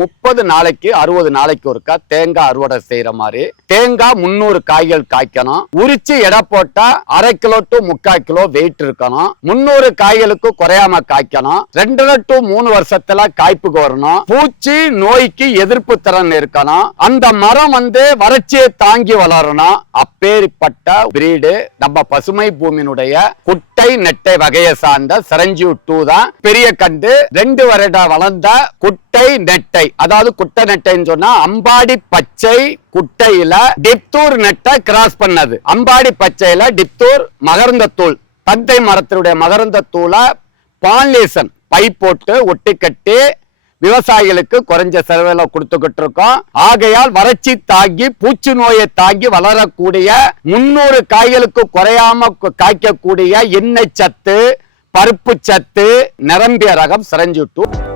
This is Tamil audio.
30 நாளைக்கு 60 நாளைக்கு ஒருக்கா தேங்காய் அறுவடை செய்யற மாதிரி தேங்காய் 300 காய்கள் காய்க்கணும். உரிச்சு எடை போட்டா 1/2 கிலோ டு 3/4 கிலோ வெயிட் இருக்கணும். 300 காய்களுக்கு குறையாம காய்க்கணும். 2 to 3 வருஷத்துல காய்ப்புக்கு வரணும். பூச்சி நோய்க்கு எதிர்ப்பு திறன் இருக்கணும். அந்த மரம் வறட்சியை தாங்கி வளரணும். அப்பேற்பட்ட பிரீடு நம்ம பசுமை பூமியினுடைய குட்டை நெட்டை வகையை சார்ந்த சிரஞ்சீவி 2 தான். பெரிய கண்டு 2 வருடம் வளர்ந்த குட்டை நெட்டை, அதாவது குட்டை நெட்டைன்னு சொன்னா அம்பாடி பச்சை குட்டையில டிப்தூர் நெட்டை கிராஸ் பண்ணது. அம்பாடி பச்சையில டிப்தூர் மகரந்த தூள், தந்தை மரத்தினுடைய மகரந்த தூளை பாலினேஷன் பை போட்டு ஒட்டி கட்டி விவசாயிகளுக்கு குறைஞ்ச செலவுல கொடுத்துக்கிட்டு இருக்கோம். ஆகையால் வறட்சி தாங்கி பூச்சி நோயை தாங்கி வளரக்கூடிய 300 காய்களுக்கு குறையாம காய்க்கக்கூடிய எண்ணெய் சத்து, பருப்பு சத்து நிரம்பிய ரகம் சிரஞ்சீவி 2.